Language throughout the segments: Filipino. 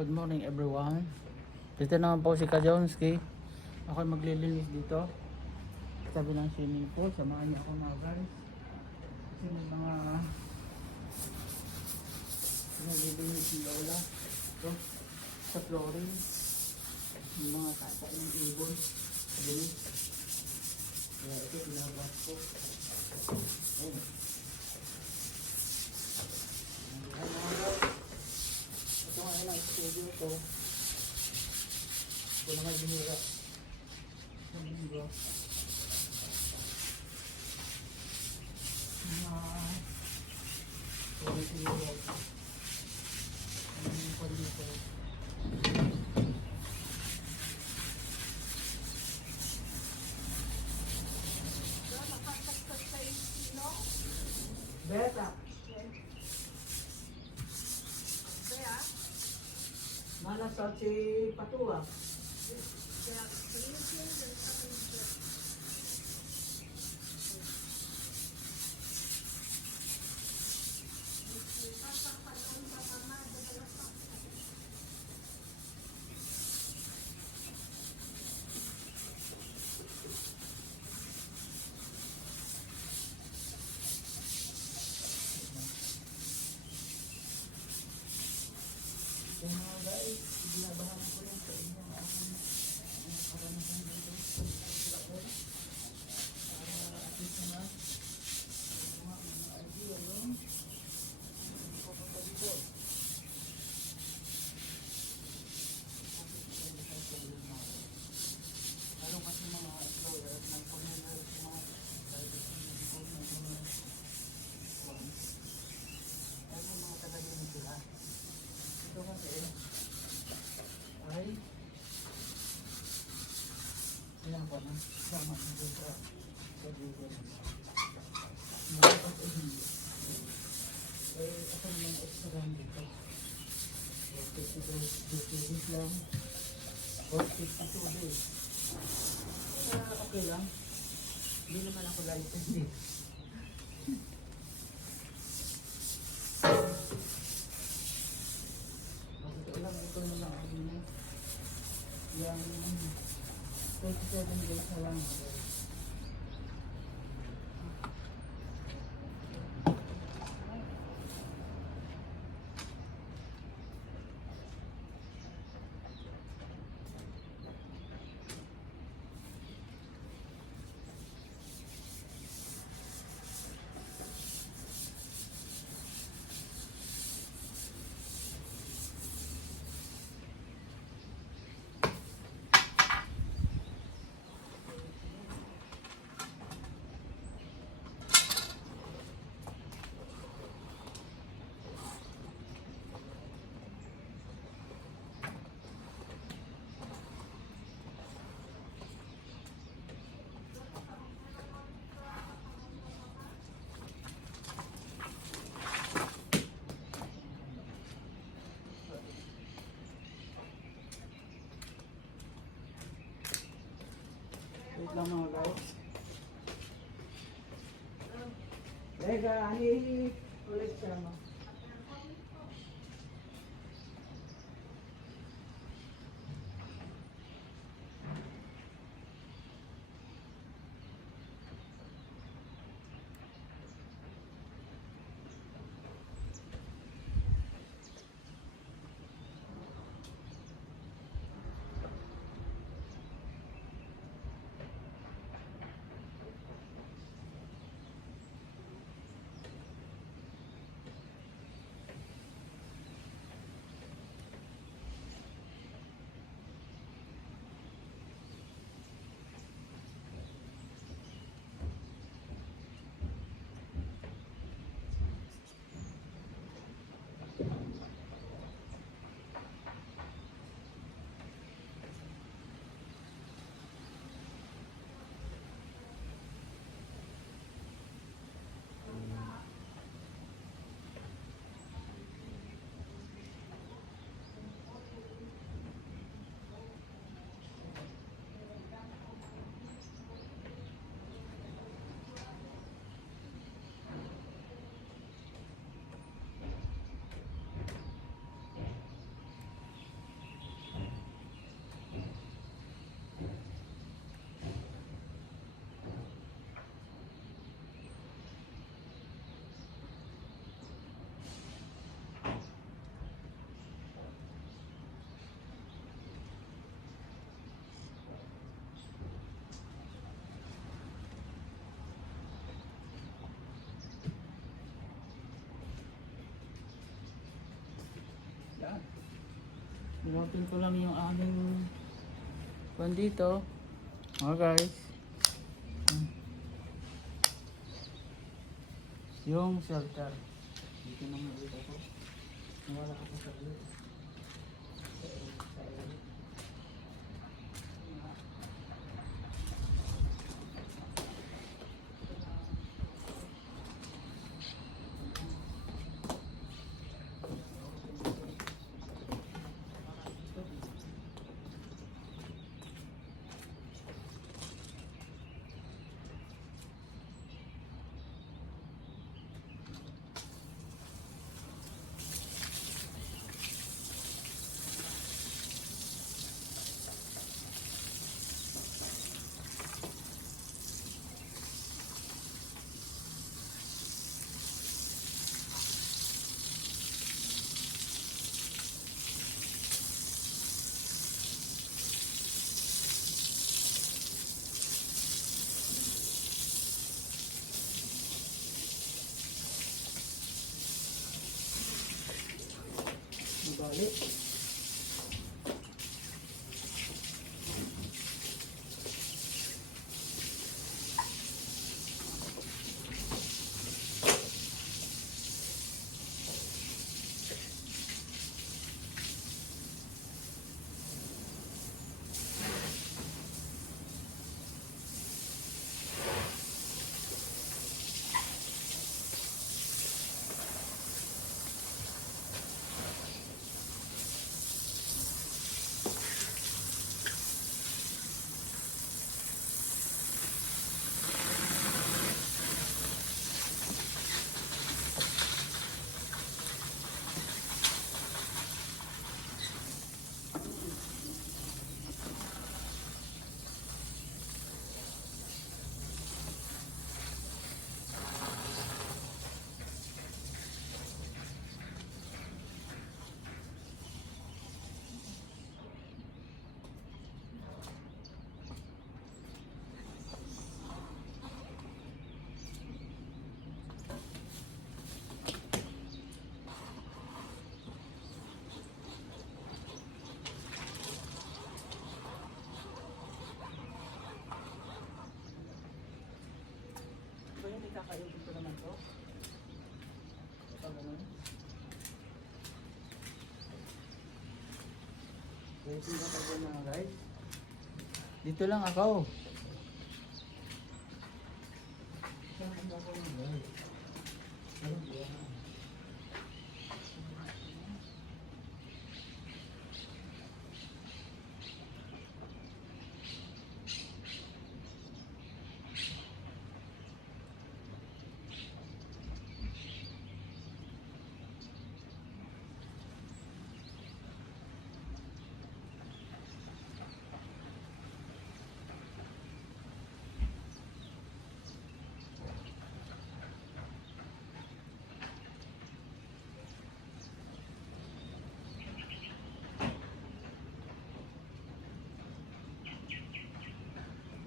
Good morning everyone. Dito naman po si Kajonski. Ako maglilinis dito. Sabi ng swimming pool. Samahan niyo ako mga guys. Kasi may mga naglilinis ng lola. Ito. Sa flooring. Yung mga kata ng ibon. Bilis. Kaya ito pinabas ko. Ayun. Ayan Ito nga lang studio ko. Ito na nga binira. Ito binira. Mga... Sorry siguro. Ano yung pa si Patua? Kaya mga guys, binabahan ko lang sa inyo ang aking ang karanasan dito sa Israel. Para at least na mga mga idea yung pupunta dito. Meron kasi mga employer at nag-commander sa mga private medical na mga ones. Meron mga taga-din sila. Ito kasi ay ilang ko na sama sa dito sa Google. Nakapag o hindi. Ako naman extra lang dito. 52 days lang. Or 52 days. Ah, okay lang. Hindi naman ako licensed Salamat. Wait lang mga guys. Lega, ani ulit siya mo. Inopen ko lang yung aming kwan dito. Mga guys. Yung shelter. Dito naman ulit ako. Nawala ako sa ulit. Dito lang ako. Saan ang ako ng guys? Ayun, yan.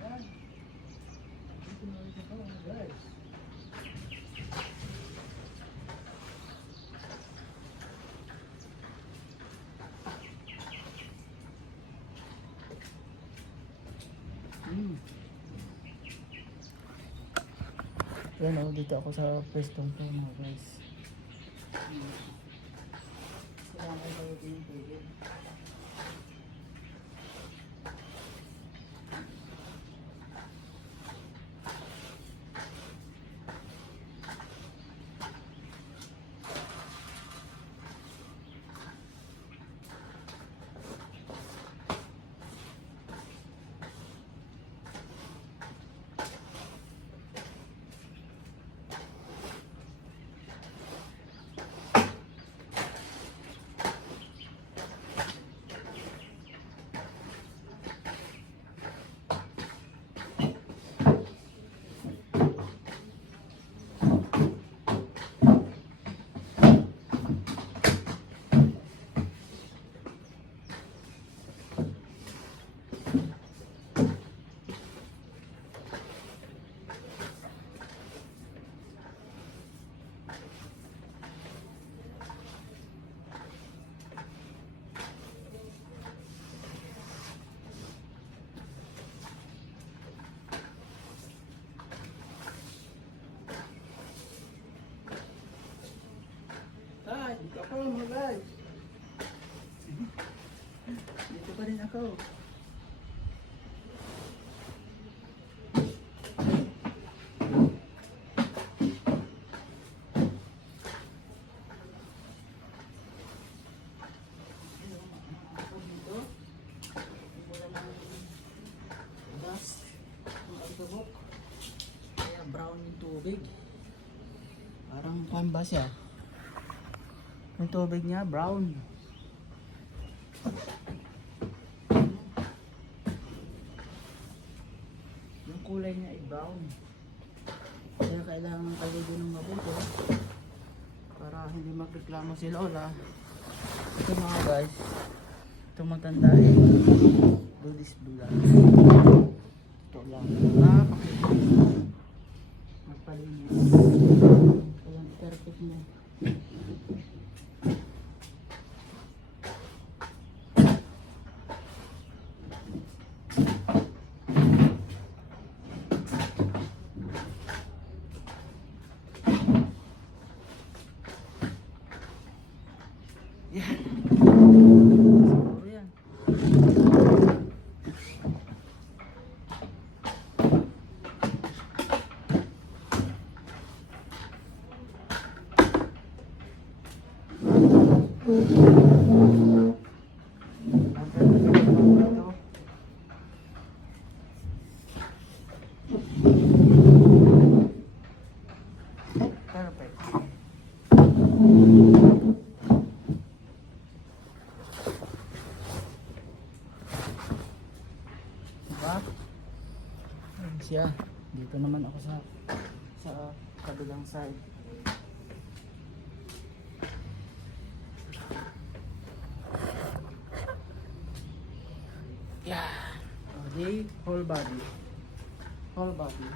Yan. Dito na ulit ako mga guys. Mm. Yan o, dito ako sa pwestong to mga guys. Ako mga guys. Dito pa rin ako. Tubig. Parang pan ba siya? Yung tubig niya brown. Yung kulay niya ay brown. Kaya kailangan ng kaligo ng mabuti. Para hindi magreklamo si Lola. Ito mga guys. Ito matanda eh. Buddhist vlog. Ito lang. Napakaligo. Magpalinis. Kaya i-perfect mo. Yan. Siguro yan. Ito. Perfect. Diba? Ayun siya. Dito naman ako sa sa kabilang side. Yeah. Okay, whole body. Whole body.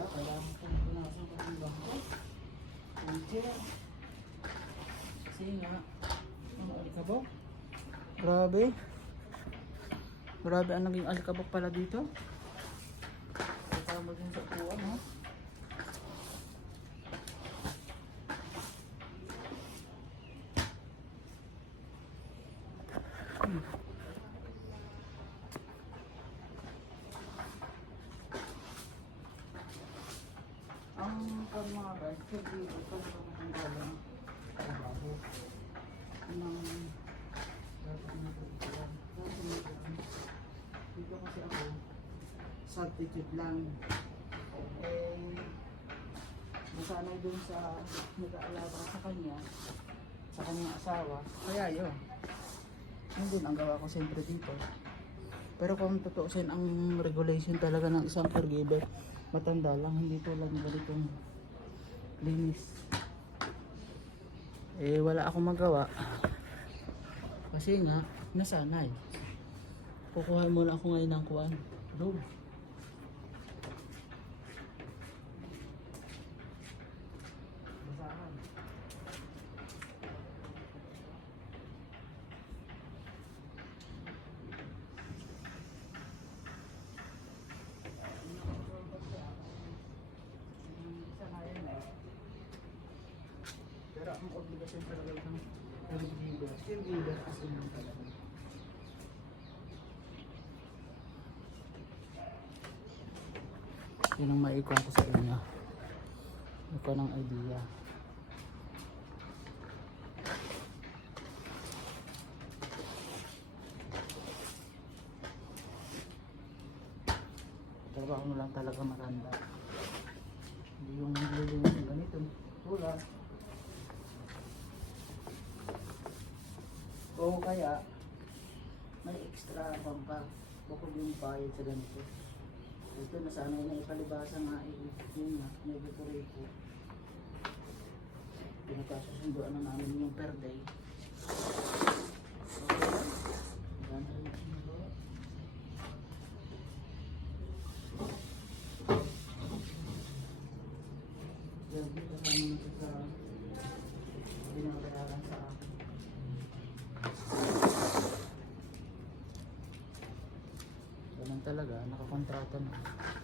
Ah, Kailangan ko punasan ko ng bangko. Nga, ang alikabok. Grabe. Grabe ang naging alikabok pala dito. Kasama din sa upuan, ha? Hmm. Ang pag mga guys, hindi ito sa matanggalan trabaho ng dapat na pagkakulan. Dito kasi ako, substitute lang. Eh, nasanay dun sa nag-aalaga sa kanya, sa kanyang asawa. Kaya yun. Yun din ang gawa ko siyempre dito. Pero kung tutuusin ang regulation talaga ng isang caregiver, matanda lang, hindi tulad ng ganitong linis. Eh, wala akong magawa. Kasi nga, nasanay. Kukuha muna ako ngayon ng kuwan. Room. Basahan. Pero ang obligasyon talaga isang caregiver, caregiver kasi lang talaga. Yun ang maikon ko sa inyo. Ito ng idea. Trabaho mo lang talaga matanda. Hindi yung nililinis ng ganito. Tulad. O kaya, may extra pang pa. Bukod yung bayad sa ganito. Ito nasanay na ipalibasa nga eh. Yun nga, may decorate ko. pinagkasusunduan na namin yung per day. Okay. Na rin akong magawa. Yan, kasama na siya sa binabayaran sa akin. Ganun talaga, nakakontrata na.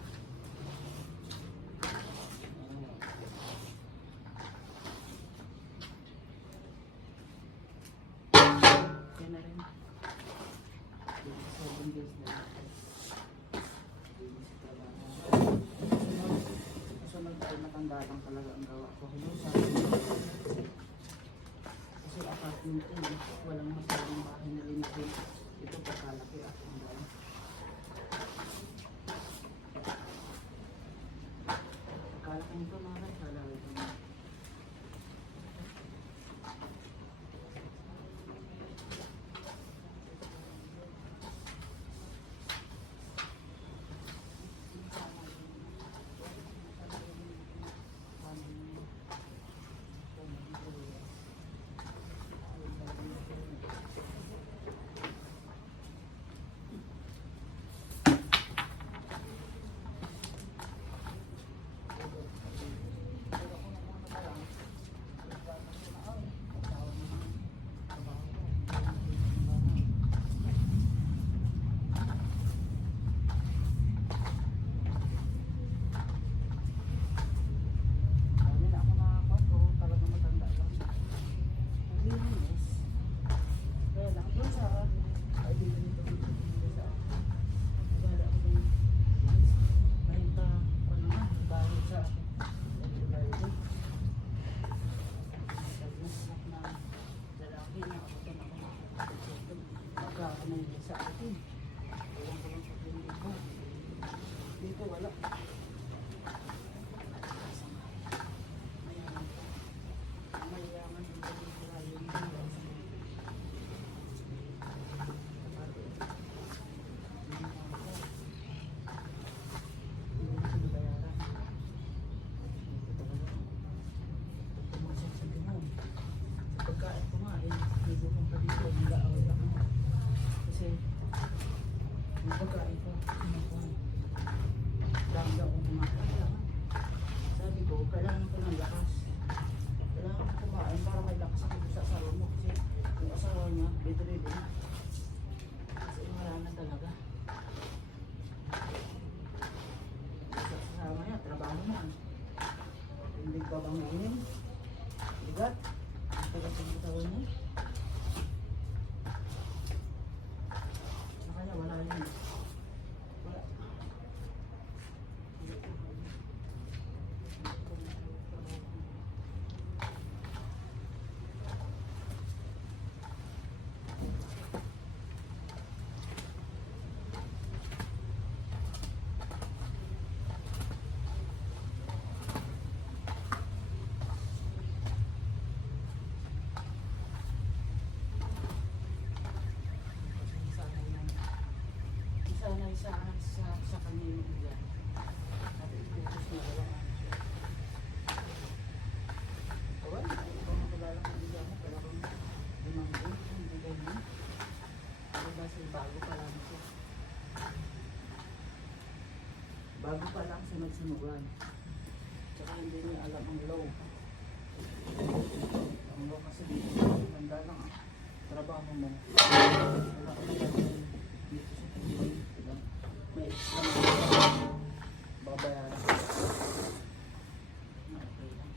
Pagkain nga, libo kong pa dito, nag-aaway ako. Kasi, yung pagkain ko, kinukuha. Dami daw akong kumakain. Sabi ko, kailangan ko ng lakas. Kailangan ko kumain para may lakas ako sa asawa mo. Kasi yung asawa niya, bedridden na. Kasi wala na talaga. Sa asawa niya, trabaho na. Hindi pa bang inin? Bigat. Ang tagas ng katawan niya. Sa kanya, wala yun. Wala. Sanay sa sa sa yan. At iputos pero kung limang din, hindi bago pa lang siya. Bago pa lang sunod-sunugan. Tsaka hindi niya alam ang low. Ang low kasi dito, handa lang ang trabaho mo. Wala ka dito sa na babayaran. Na okay lang.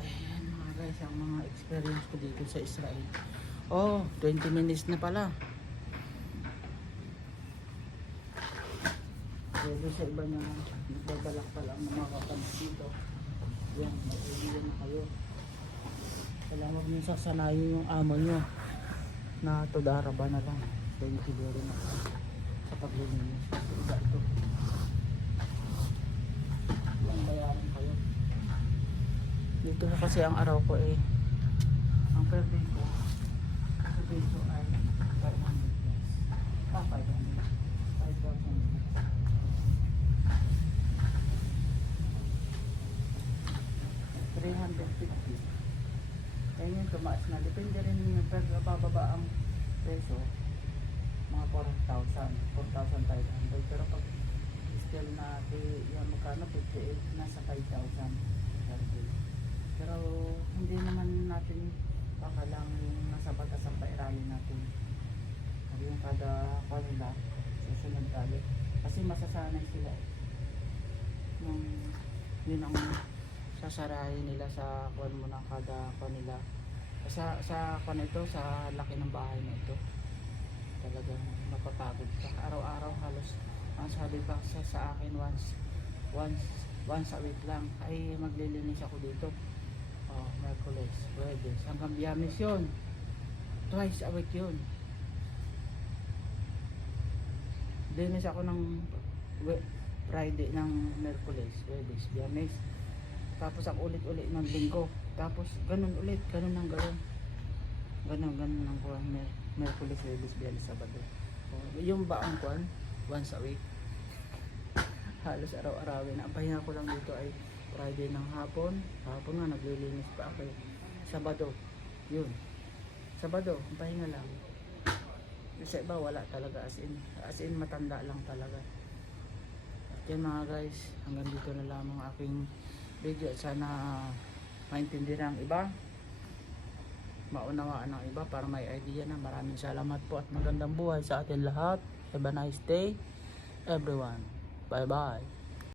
Ayan mga guys, ang mga experience ko dito sa Israel. Oh, 20 minutes na pala. Pwede sa iba niya nagbabalak pa lang ng mga kapatid dito. Yan, mag-iilan na kayo. Kailangan niyo sasanayin yung amo niyo na tudaraba na lang. Thank you very much sa paglilinis. Iba ito. Ang bayaran kayo. Dito na kasi ang araw ko eh. Ang per day ko sa peso ay 500 plus. Ah, 500. 5,000. 350. Kaya yun, tumaas na. Depende rin yung pag bababa ang peso, mga 4,000, 4,500. Pero pag still na, yan magkano, 58, nasa 5,000 per day. Pero hindi naman natin pakalang yung nasa batas ang pairali natin. Yung kada kanila, susunod ulit. Kasi masasanay sila. Nung yun ang sasarahin nila sa kwan mo ng kada kwan nila. Sa, sa kwan ito, sa laki ng bahay na ito. Talagang mapapagod ka. Araw-araw halos ang sabi pa sa, sa akin once once once a week lang ay maglilinis ako dito. Oh, Merkules, Webes, hanggang Biyernes yun. Twice a week yun. Linis ako ng Friday ng Merkules, Webes, Biyernes. Tapos ako ulit-ulit ng Linggo. Tapos ganun ulit, ganun ang ganun. Ganun, ganun ang kuhan. Mer- Merkules, Webes, Biyernes, Sabado. Oh, yung baang kuhan, once a week. Halos araw-arawin. Ang pahinga ko lang dito ay Friday ng hapon. Hapon nga, naglilinis pa ako. eh. Sabado. Yun. Sabado, ang pahinga lang. Sa iba, wala talaga. As in, as in matanda lang talaga. At yan mga guys, hanggang dito na lamang aking video. Sana maintindihan ang iba. Maunawaan ng iba para may idea na. Maraming salamat po at magandang buhay sa atin lahat. Have a nice day, everyone. Bye bye.